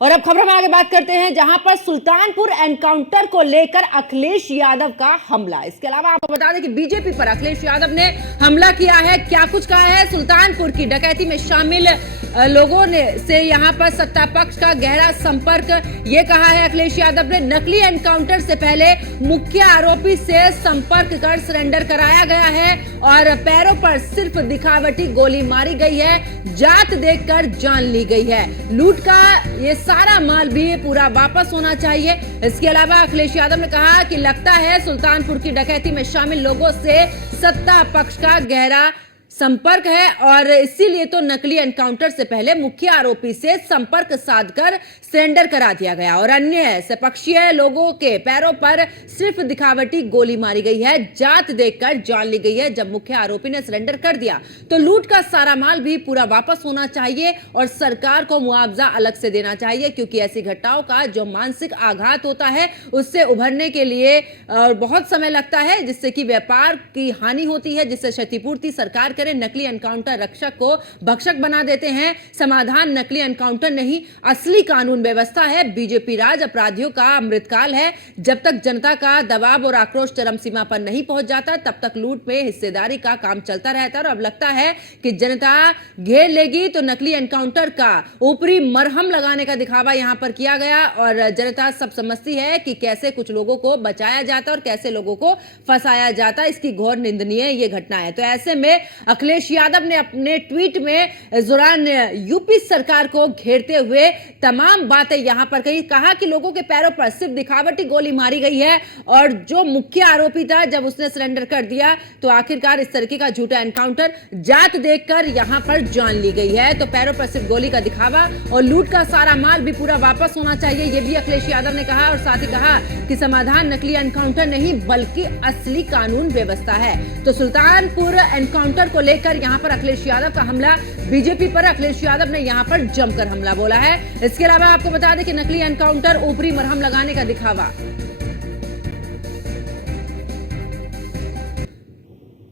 और अब खबर में आगे बात करते हैं, जहां पर सुल्तानपुर एनकाउंटर को लेकर अखिलेश यादव का हमला। इसके अलावा आपको बता दें कि बीजेपी पर अखिलेश यादव ने हमला किया है। क्या कुछ कहा है? सुल्तानपुर की डकैती में शामिल लोगों ने से यहां पर सत्ता पक्ष का गहरा संपर्क, ये कहा है अखिलेश यादव ने। नकली एनकाउंटर से पहले मुख्य आरोपी से संपर्क कर सरेंडर कराया गया है और पैरों पर सिर्फ दिखावटी गोली मारी गई है, जात देखकर जान ली गई है। लूट का ये सारा माल भी पूरा वापस होना चाहिए। इसके अलावा अखिलेश यादव ने कहा कि लगता है सुल्तानपुर की डकैती में शामिल लोगों से सत्ता पक्ष का गहरा संपर्क है और इसीलिए तो नकली एनकाउंटर से पहले मुख्य आरोपी से संपर्क साधकर सरेंडर करा दिया गया और अन्य सपक्षीय लोगों के पैरों पर सिर्फ दिखावटी गोली मारी गई है, जात देखकर जान ली गई है। जब मुख्य आरोपी ने सरेंडर कर दिया तो लूट का सारा माल भी पूरा वापस होना चाहिए और सरकार को मुआवजा अलग से देना चाहिए, क्योंकि ऐसी घटनाओं का जो मानसिक आघात होता है उससे उभरने के लिए बहुत समय लगता है, जिससे कि व्यापार की हानि होती है, जिससे क्षतिपूर्ति सरकार करे। नकली एनकाउंटर रक्षक को भक्षक बना देते हैं। समाधान नकली एनकाउंटर नहीं, असली कानून व्यवस्था है। बीजेपी राज अपराधियों का अमृतकाल है। जब तक जनता का दबाव और आक्रोश चरम सीमा पर नहीं पहुंच जाता तब तक लूट में हिस्सेदारी का काम चलता रहता है। और अब लगता है कि जनता घेर लेगी तो नकली एनकाउंटर का ऊपरी मरहम लगाने का दिखावा यहां पर किया गया और जनता सब समझती है कि कैसे कुछ लोगों को बचाया जाता और कैसे लोगों को फंसाया जाता। इसकी घोर निंदनीय ये घटना है। तो ऐसे में अखिलेश यादव ने अपने ट्वीट में इस दौरान यूपी सरकार को घेरते हुए तमाम बातें यहां पर कही। कहा कि लोगों के पैरों पर सिर्फ दिखावटी गोली मारी गई है और जो मुख्य आरोपी था जब उसने सरेंडर कर दिया तो आखिरकार इस तरीके का झूठा एनकाउंटर जात देखकर यहां पर जान ली गई है। तो पैरों पर सिर्फ गोली का दिखावा और लूट का सारा माल भी पूरा वापस होना चाहिए, यह भी अखिलेश यादव ने कहा। और साथ ही कहा कि समाधान नकली एनकाउंटर नहीं बल्कि असली कानून व्यवस्था है। तो सुल्तानपुर एनकाउंटर को लेकर यहां पर अखिलेश यादव का हमला, बीजेपी पर अखिलेश यादव ने यहां पर जमकर हमला बोला है। इसके अलावा आपको बता दें कि नकली एनकाउंटर ऊपरी मरहम लगाने का दिखावा।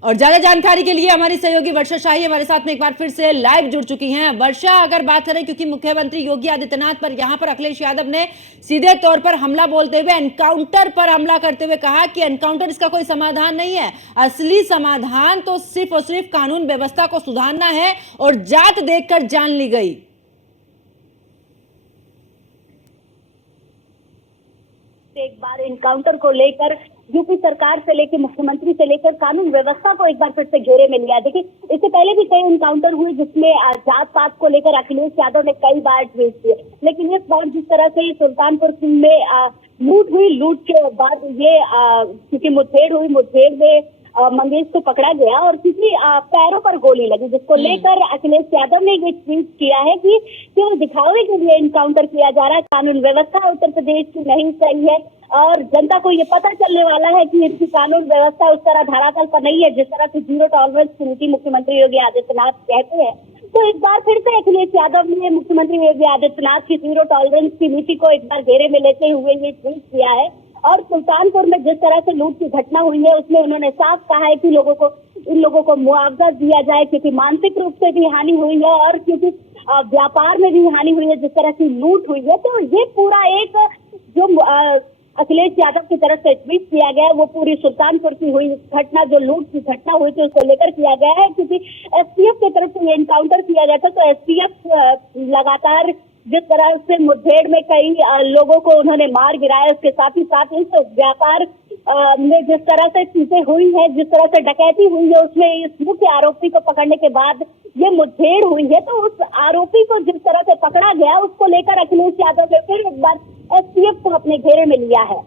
और ज्यादा जानकारी के लिए हमारी सहयोगी वर्षा शाही हमारे साथ में एक बार फिर से लाइव जुड़ चुकी हैं। वर्षा, अगर बात करें, क्योंकि मुख्यमंत्री योगी आदित्यनाथ पर यहां पर अखिलेश यादव ने सीधे तौर पर हमला बोलते हुए एनकाउंटर पर हमला करते हुए कहा कि एनकाउंटर इसका कोई समाधान नहीं है, असली समाधान तो सिर्फ और सिर्फ कानून व्यवस्था को सुधारना है और जात देखकर जान ली गई। एक बार एनकाउंटर को लेकर यूपी सरकार से लेकर मुख्यमंत्री से लेकर कानून व्यवस्था को एक बार फिर से घेरे में लिया। देखिए, इससे पहले भी कई एनकाउंटर हुए जिसमें जात पात को लेकर अखिलेश यादव ने कई बार ट्वीट किए, लेकिन इस बार जिस तरह से सुल्तानपुर में लूट हुई, लूट के बाद ये क्योंकि मुठभेड़ हुई, मुठभेड़ में मंगेश को पकड़ा गया और किसी पैरों पर गोली लगी, जिसको लेकर अखिलेश यादव ने ये ट्वीट किया है कि केवल दिखावे के लिए एनकाउंटर किया जा रहा है, कानून व्यवस्था उत्तर प्रदेश की नहीं सही है और जनता को ये पता चलने वाला है कि इसकी कानून व्यवस्था उस तरह धरातल पर नहीं है जिस तरह से जीरो टॉलरेंस की नीति मुख्यमंत्री योगी आदित्यनाथ कहते हैं। तो एक बार फिर से अखिलेश यादव ने मुख्यमंत्री योगी आदित्यनाथ की जीरो टॉलरेंस की नीति को एक बार घेरे में लेते हुए ये ट्वीट किया है। और सुल्तानपुर में जिस तरह से लूट की घटना हुई है उसमें उन्होंने साफ कहा है कि इन लोगों को मुआवजा दिया जाए, क्योंकि मानसिक रूप से भी हानि हुई है और क्योंकि व्यापार में भी हानि हुई है जिस तरह की लूट हुई है। तो ये पूरा एक जो अखिलेश यादव की तरफ से ट्वीट किया गया वो पूरी सुल्तानपुर की हुई घटना, जो लूट की घटना हुई थी उसको लेकर किया गया है, क्योंकि एसटीएफ की तरफ से एनकाउंटर किया गया था। तो एसटीएफ लगातार जिस तरह से मुठभेड़ में कई लोगों को उन्होंने मार गिराया, उसके साथ ही साथ इस व्यापार में जिस तरह से चीजें हुई है, जिस तरह से डकैती हुई है, उसमें इस मुख्य आरोपी को पकड़ने के बाद ये मुठभेड़ हुई है। तो उस आरोपी को जिस तरह से पकड़ा गया उसको लेकर अखिलेश यादव ने फिर एक बार एसटीएफ को अपने घेरे में लिया है।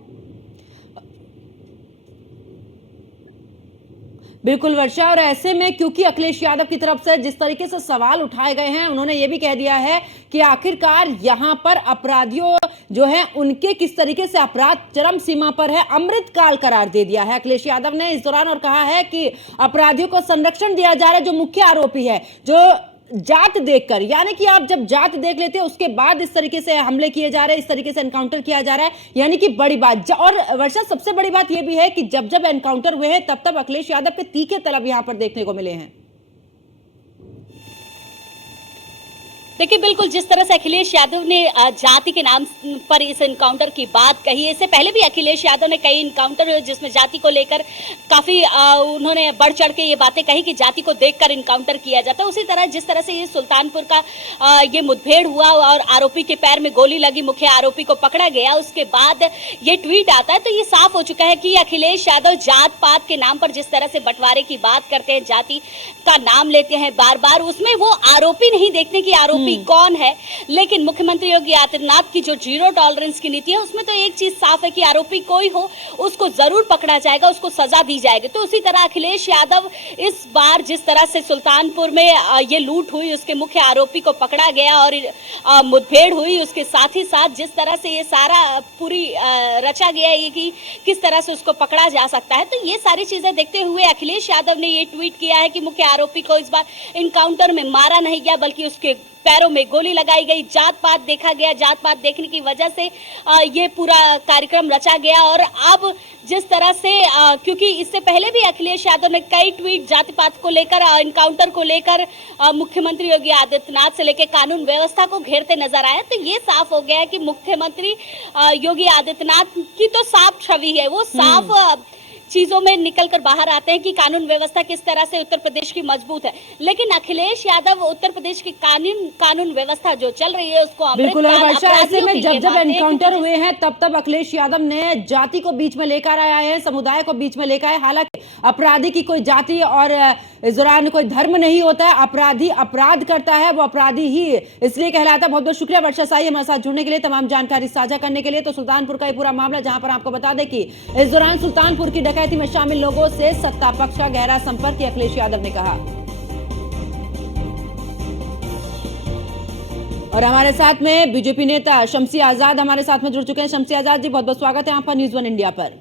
बिल्कुल वर्षा, और ऐसे में क्योंकि अखिलेश यादव की तरफ से जिस तरीके से सवाल उठाए गए हैं, उन्होंने ये भी कह दिया है कि आखिरकार यहां पर अपराधियों जो है उनके किस तरीके से अपराध चरम सीमा पर है, अमृतकाल करार दे दिया है अखिलेश यादव ने इस दौरान और कहा है कि अपराधियों को संरक्षण दिया जा रहा है। जो मुख्य आरोपी है, जो जात देखकर, यानी कि आप जब जात देख लेते हैं उसके बाद इस तरीके से हमले किए जा रहे हैं, इस तरीके से एनकाउंटर किया जा रहा है, यानी कि बड़ी बात। और वर्षा, सबसे बड़ी बात यह भी है कि जब जब एनकाउंटर हुए हैं तब तब अखिलेश यादव के तीखे तलब यहां पर देखने को मिले हैं। देखिए, बिल्कुल जिस तरह से अखिलेश यादव ने जाति के नाम पर इस एनकाउंटर की बात कही है, इससे पहले भी अखिलेश यादव ने कई एनकाउंटर हुए जिसमें जाति को लेकर काफी उन्होंने बढ़ चढ़ के ये बातें कही कि जाति को देखकर एनकाउंटर किया जाता है। उसी तरह जिस तरह से ये सुल्तानपुर का ये मुठभेड़ हुआ और आरोपी के पैर में गोली लगी, मुख्य आरोपी को पकड़ा गया, उसके बाद ये ट्वीट आता है, तो ये साफ हो चुका है कि अखिलेश यादव जात पात के नाम पर जिस तरह से बंटवारे की बात करते हैं, जाति का नाम लेते हैं बार बार, उसमें वो आरोपी नहीं देखते कि आरोपी कौन है। लेकिन मुख्यमंत्री योगी आदित्यनाथ की जो जीरो टॉलरेंस की नीति है, उसमें तो एक चीज साफ है कि आरोपी कोई हो उसको जरूर पकड़ा जाएगा, उसको सजा दी जाएगी। तो उसी तरह अखिलेश यादव इस बार जिस तरह से सुल्तानपुर में ये लूट हुई, उसके मुख्य आरोपी को पकड़ा गया और मुठभेड़ हुई, उसके साथ ही साथ जिस तरह से ये सारा पूरी रचा गया है कि किस तरह से उसको पकड़ा जा सकता है, तो ये सारी चीजें देखते हुए अखिलेश यादव ने ये ट्वीट किया है कि मुख्य आरोपी को इस बार एनकाउंटर में मारा नहीं गया, बल्कि उसके पैरों में गोली लगाई गई, जात पात देखा गया, जात पात देखने की वजह से ये पूरा कार्यक्रम रचा गया। और अब जिस तरह से क्योंकि इससे पहले भी अखिलेश यादव ने कई ट्वीट जाति पात को लेकर, एनकाउंटर को लेकर मुख्यमंत्री योगी आदित्यनाथ से लेकर कानून व्यवस्था को घेरते नजर आए, तो ये साफ हो गया है कि मुख्यमंत्री योगी आदित्यनाथ की तो साफ छवि है, वो साफ चीजों में निकलकर बाहर आते हैं कि कानून व्यवस्था किस तरह से उत्तर प्रदेश की मजबूत है। लेकिन अखिलेश यादव उत्तर प्रदेश की कानून व्यवस्था जो चल रही है उसको बिल्कुल। और वर्षा, ऐसे में जब जब एनकाउंटर हुए हैं तब तब अखिलेश यादव ने जाति को बीच में लेकर आए हैं, समुदाय को बीच में लेकर आए। हालांकि अपराधी की कोई जाति और इस दौरान कोई धर्म नहीं होता है, अपराधी अपराध करता है, वो अपराधी ही इसलिए कहलाता है। बहुत बहुत शुक्रिया वर्षा साई हमारे साथ जुड़ने के लिए, तमाम जानकारी साझा करने के लिए। तो सुल्तानपुर का ये पूरा मामला, जहां पर आपको बता दें कि इस दौरान सुल्तानपुर की डकैती में शामिल लोगों से सत्ता पक्ष का गहरा संपर्क किया, अखिलेश यादव ने कहा। और हमारे साथ में बीजेपी नेता शम्सी आजाद हमारे साथ में जुड़ चुके हैं। शम्सी आजाद जी, बहुत बहुत स्वागत है आपका न्यूज़ 1 इंडिया पर।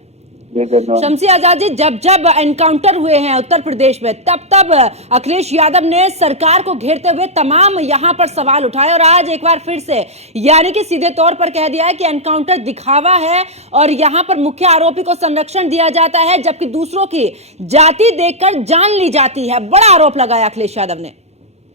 शम्सी आजाद जी, जब जब एनकाउंटर हुए हैं उत्तर प्रदेश में, तब तब अखिलेश यादव ने सरकार को घेरते हुए तमाम यहां पर सवाल उठाए, और आज एक बार फिर से यानी कि सीधे तौर पर कह दिया है कि एनकाउंटर दिखावा है और यहां पर मुख्य आरोपी को संरक्षण दिया जाता है, जबकि दूसरों की जाति देखकर जान ली जाती है। बड़ा आरोप लगाया अखिलेश यादव ने।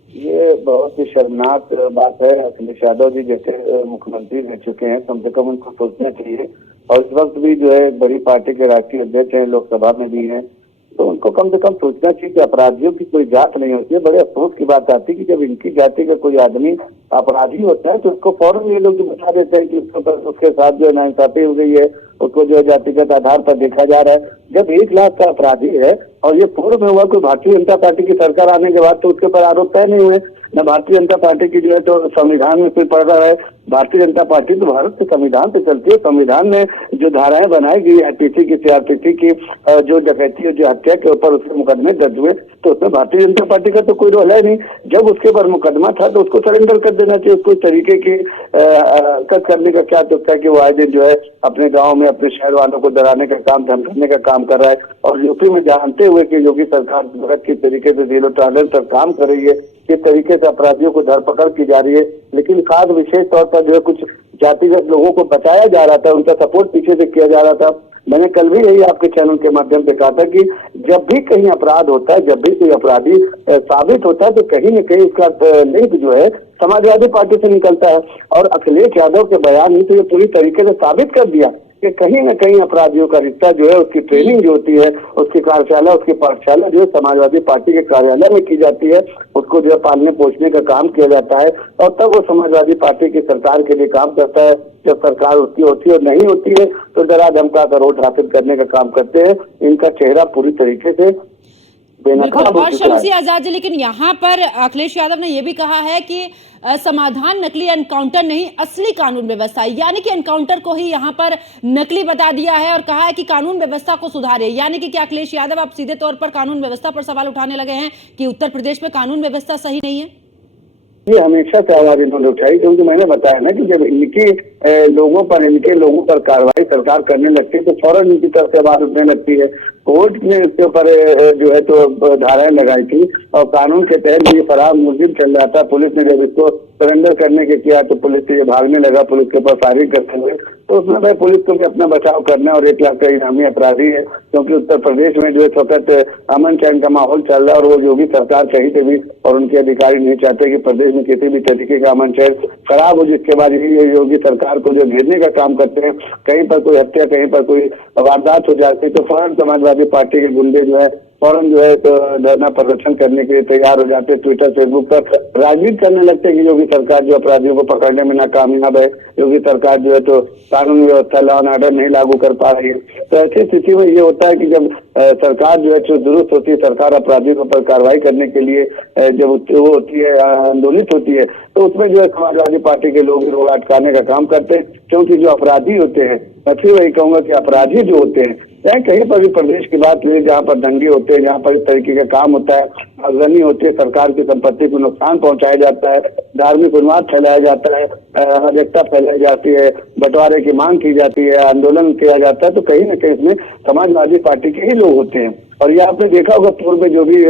ये बहुत ही शर्मनाक बात है। अखिलेश यादव जी जैसे मुख्यमंत्री रह चुके हैं, कम से कम उनको सोचना चाहिए। और इस वक्त भी जो है बड़ी पार्टी के राष्ट्रीय अध्यक्ष हैं, लोकसभा में भी हैं, तो उनको कम से कम सोचना चाहिए कि अपराधियों की कोई जात नहीं होती है। बड़े अफसोस की बात आती है कि जब इनकी जाति का कोई आदमी अपराधी होता है तो उसको फौरन ये लोग बता देते हैं कि उसके साथ जो नाइंसाफी हो गई है, उसको जो है जातिगत आधार पर देखा जा रहा है। जब 1 लाख का अपराधी है और ये पूर्व में हुआ, कोई भारतीय जनता पार्टी की सरकार आने के बाद तो उसके ऊपर आरोप तय नहीं हुए। न भारतीय जनता पार्टी की जो है तो संविधान में कोई पढ़ रहा है। भारतीय जनता पार्टी तो भारत के संविधान पे चलती है। संविधान में जो धाराएं बनाई गई आईपीसी की, सीआरपीसी की, जो डकैती और जो हत्या के ऊपर उसके मुकदमे दर्ज हुए, तो उसमें भारतीय जनता पार्टी का तो कोई रोल है नहीं। जब उसके ऊपर मुकदमा था तो उसको सरेंडर कर देना चाहिए। उसको इस तरीके की हरकत करने का क्या तुक है कि वो आए दिन जो है अपने गाँव में अपने शहर वालों को डराने का काम, धमकाने का काम कर रहा है। और यूपी में जानते हुए कि योगी सरकार भारत की तरीके से जीरो टॉलरेंस पर काम कर रही है, किस तरीके से अपराधियों को धरपकड़ की जा रही है, लेकिन खास विशेष तौर पर जो है कुछ जातिगत लोगों को बचाया जा रहा था, उनका सपोर्ट पीछे से किया जा रहा था। मैंने कल भी यही आपके चैनल के माध्यम से कहा था कि जब भी कहीं अपराध होता है, जब भी कोई अपराधी साबित होता है, तो कहीं न कहीं उसका लिंक जो है समाजवादी पार्टी से निकलता है। और अखिलेश यादव के बयान ही तो ये पूरी तरीके से साबित कर दिया कि कहीं न कहीं अपराधियों का रिश्ता जो है, उसकी ट्रेनिंग जो होती है, उसकी कार्यशाला, उसकी पाठशाला जो है समाजवादी पार्टी के कार्यालय में की जाती है। उसको जो है पालने पोषने का काम किया जाता है और तब वो समाजवादी पार्टी की सरकार के लिए काम करता है। जब सरकार उसकी होती है और नहीं होती है तो डरा धमका कर वोट हासिल करने का काम करते हैं। इनका चेहरा पूरी तरीके से और शम्सी आजाद जी, लेकिन यहाँ पर अखिलेश यादव ने यह भी कहा है कि समाधान नकली एनकाउंटर नहीं, असली कानून व्यवस्था, यानी कि एनकाउंटर को ही यहाँ पर नकली बता दिया है और कहा है कि कानून व्यवस्था को सुधारे। यानी कि क्या अखिलेश यादव आप सीधे तौर पर कानून व्यवस्था पर सवाल उठाने लगे हैं कि उत्तर प्रदेश में कानून व्यवस्था सही नहीं है? ये हमेशा से आवाज इन्होंने उठाई, क्योंकि मैंने बताया ना कि जब इनके लोगों पर कार्रवाई सरकार करने लगती है तो फौरन इनकी तरफ से आवाज उठने लगती है। कोर्ट ने इसके ऊपर जो है तो धाराएं लगाई थी और कानून के तहत ये फरार मुलजिम चल रहा था। पुलिस ने जब इसको सरेंडर करने के किया तो पुलिस से ये भागने लगा, पुलिस के ऊपर फायरिंग करते हुए। तो उसमें भाई पुलिस को भी अपना बचाव करना है और 1 लाख का इनामी अपराधी है, क्योंकि उत्तर प्रदेश में जो है वक्त अमन चैन का माहौल चल रहा है और वो योगी सरकार कहीं पे भी और उनके अधिकारी नहीं चाहते कि प्रदेश में किसी भी तरीके का अमन चैन खराब हो, जिसके बाद ये योगी सरकार को जो घेरने का काम करते हैं। कहीं पर कोई हत्या, कहीं पर कोई वारदात हो जाती है तो फौरन समाजवादी पार्टी के गुंडे जो है फौरन जो है तो धरना प्रदर्शन करने के लिए तैयार हो जाते हैं। ट्विटर, फेसबुक पर राजनीति करने लगते हैं कि योगी सरकार जो अपराधियों को पकड़ने में नाकामयाब है, योगी सरकार जो है तो कानून व्यवस्था, लॉ एंड ऑर्डर नहीं लागू कर पा रही है। तो ऐसी स्थिति में ये होता है कि जब सरकार जो है जो दुरुस्त होती है, सरकार अपराधियों पर कार्रवाई करने के लिए जब वो होती है, आंदोलित होती है, तो उसमें जो है समाजवादी पार्टी के लोग रोड अटकाने का काम करते हैं। क्योंकि जो अपराधी होते हैं, मैं फिर वही कहूंगा कि अपराधी जो होते हैं, चाहे कहीं पर भी प्रदेश की बात ले, जहाँ पर दंगे होते हैं, जहाँ पर इस तरीके का काम होता है, अगजनी होती है, सरकार की संपत्ति को नुकसान पहुंचाया जाता है, धार्मिक उन्माद फैलाया जाता है, अराजकता फैलाई जाती है, बंटवारे की मांग की जाती है, आंदोलन किया जाता है, तो कहीं न कहीं इसमें समाजवादी पार्टी के ही लोग होते हैं। और ये आपने देखा होगा पूर्व में जो भी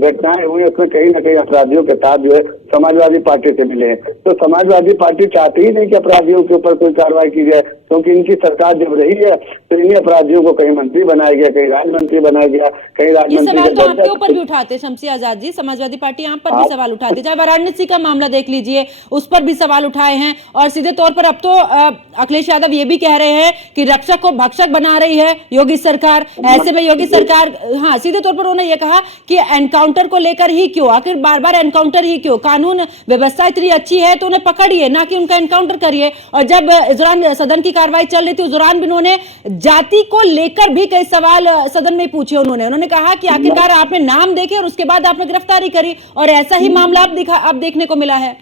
घटनाएं हुई उसमें कहीं न कहीं अपराधियों के साथ जो है समाजवादी पार्टी से मिले हैं। तो समाजवादी पार्टी चाहती ही नहीं कि अपराधियों के ऊपर कोई कार्रवाई की जाए, क्योंकि इनकी सरकार जब रही है तो इन्हीं अपराधियों को कहीं मंत्री बनाया गया, कहीं राज्य मंत्री बनाया गया, कहीं राज्य मंत्री सवाल तो आपके ऊपर भी उठाते शमसी आजाद जी, समाजवादी पार्टी यहाँ पर भी सवाल उठाती है। चाहे वाराणसी का मामला देख लीजिए, उस पर भी सवाल उठाए हैं और सीधे तौर पर अब तो अखिलेश यादव ये भी कह रहे हैं कि रक्षक को भक्षक बना रही है योगी सरकार। ऐसे में योगी सरकार, हाँ, सीधे तौर पर उन्होंने ये कहा कि एनकाउंटर को लेकर ही क्यों, आखिर बार बार एनकाउंटर ही क्यों, कानून व्यवस्था इतनी अच्छी है तो उन्हें पकड़िए, ना कि उनका एनकाउंटर करिए। और जब इस दौरान सदन की कार्रवाई चल रही थी उस दौरान भी उन्होंने जाति को लेकर भी कई सवाल सदन में पूछे। उन्होंने कहा कि आखिरकार आपने नाम देखे और उसके बाद आपने गिरफ्तारी करी, और ऐसा ही मामला अब देखने को मिला है।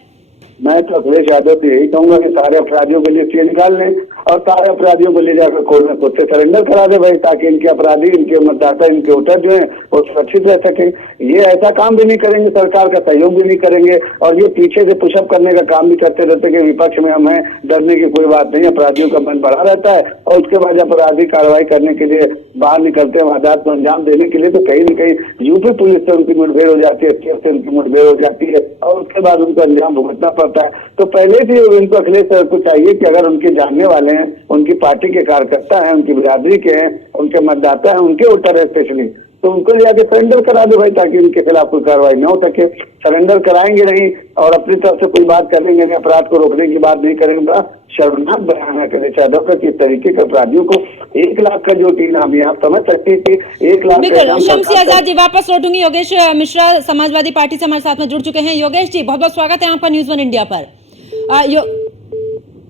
मैं तो अखिलेश यादव से यही कहूंगा कि सारे अपराधियों के लिए चेन निकाल लें और सारे अपराधियों को ले जाकर कोर्ट में खुद से सरेंडर करा दे भाई, ताकि इनके अपराधी, इनके मतदाता, इनके वोटर जो है वो सुरक्षित रह सके। ये ऐसा काम भी नहीं करेंगे, सरकार का सहयोग भी नहीं करेंगे और ये पीछे से पुशअप करने का काम भी करते रहते कि विपक्ष में हम हैं, डरने की कोई बात नहीं। अपराधियों का मन बढ़ा रहता है और उसके बाद अपराधी कार्रवाई करने के लिए बाहर निकलते हैं वारदात को अंजाम देने के लिए, तो कहीं न कहीं यूपी पुलिस से उनकी मुठभेड़ हो जाती है, एसटीएफ से उनकी मुठभेड़ हो जाती है और उसके बाद उनको अंजाम भुगतना पड़ता है। तो पहले से इनको अखिलेश सर को चाहिए कि अगर उनके जानने वाले हैं, उनकी पार्टी के कार्यकर्ता हैं, उनकी बिरादरी के हैं, उनके मतदाता हैं, उनके वोटर है स्पेशली, तो उनको ले जाके सरेंडर करा दे भाई, ताकि इनके खिलाफ कोई कार्रवाई न हो सके। सरेंडर कराएंगे नहीं और अपनी तरफ से कोई बात करेंगे नहीं, अपराध को रोकने की बात नहीं करेंगे, शर्मनाक बयान है अखिलेश यादव का किस तरीके के अपराधियों को 1 लाख का जो इनाम है, आप समझ सकते हैं कि 1 लाख का। शमसी आजाद जी वापस लौटूंगी। योगेश मिश्रा समाजवादी पार्टी से हमारे साथ में जुड़ चुके हैं। योगेश जी बहुत बहुत स्वागत है आपका न्यूज़ 1 इंडिया पर।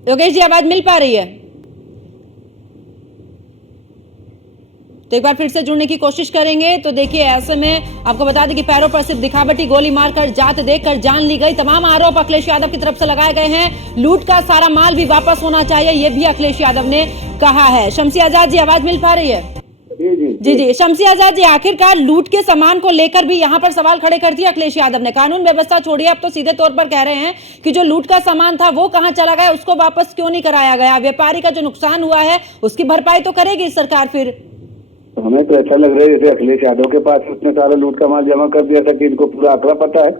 योगेश जी आवाज मिल पा रही है? तो एक बार फिर से जुड़ने की कोशिश करेंगे। तो देखिए, ऐसे में आपको बता दें कि पैरों पर सिर्फ दिखावटी गोली मारकर जात देकर जान ली गई। तमाम आरोप अखिलेश यादव की तरफ से लगाए गए हैं। लूट का सारा माल भी वापस होना चाहिए, ये भी अखिलेश यादव ने कहा है। शमसी आजाद जी आवाज मिल पा रही है? जी, शमसी आजाद जी, आखिरकार लूट के सामान को लेकर भी यहाँ पर सवाल खड़े कर दिए अखिलेश यादव ने। कानून व्यवस्था छोड़िए, अब तो सीधे तौर पर कह रहे हैं कि जो लूट का सामान था वो कहाँ चला गया, उसको वापस क्यों नहीं कराया गया। व्यापारी का जो नुकसान हुआ है उसकी भरपाई तो करेगी सरकार। फिर हमें तो ऐसा लग रहा है जैसे अखिलेश यादव के पास उसने सारा लूट का माल जमा कर दिया था कि इनको पूरा आंकड़ा पता है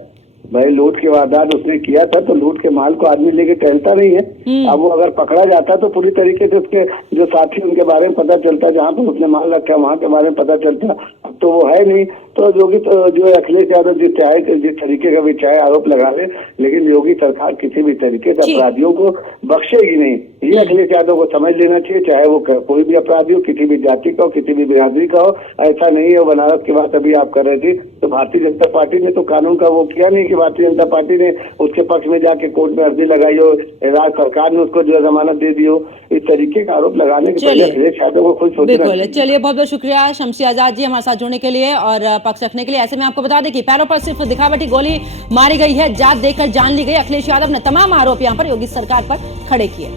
भाई। लूट के वारदात उसने किया था तो लूट के माल को आदमी लेके टहलता नहीं है। अब वो अगर पकड़ा जाता तो पूरी तरीके से उसके जो साथी उनके बारे में पता चलता, जहाँ पर उसने माल रखा वहाँ के बारे में पता चलता। अब तो वो है नहीं। तो योगी जो है अखिलेश यादव जिस तरीके का भी चाहे आरोप लगा ले, लेकिन योगी सरकार किसी भी तरीके से अपराधियों को बख्शेगी नहीं। ये अखिलेश यादव को समझ लेना चाहिए, चाहे वो कोई भी अपराधी हो, किसी भी जाति का हो, किसी भी बिरादरी का हो। ऐसा नहीं है। बनारस की बात अभी आप कर रहे थे, तो भारतीय जनता पार्टी ने तो कानून का वो किया नहीं कि भारतीय जनता पार्टी ने उसके पक्ष में जाके कोर्ट में अर्जी लगाई हो, राज्य सरकार ने उसको जो है जमानत दे दी हो। इस तरीके का आरोप लगाने के पहले अखिलेश यादव को खुद सोचना चाहिए। चलिए, बहुत बहुत शुक्रिया शमसी आजाद जी हमारे साथ जुड़ने के लिए और पक्ष रखने के लिए। ऐसे में आपको बता दें कि पैरों पर सिर्फ दिखावटी गोली मारी गई है, जात देकर जान ली गई। अखिलेश यादव ने तमाम आरोप यहाँ पर योगी सरकार पर खड़े किए।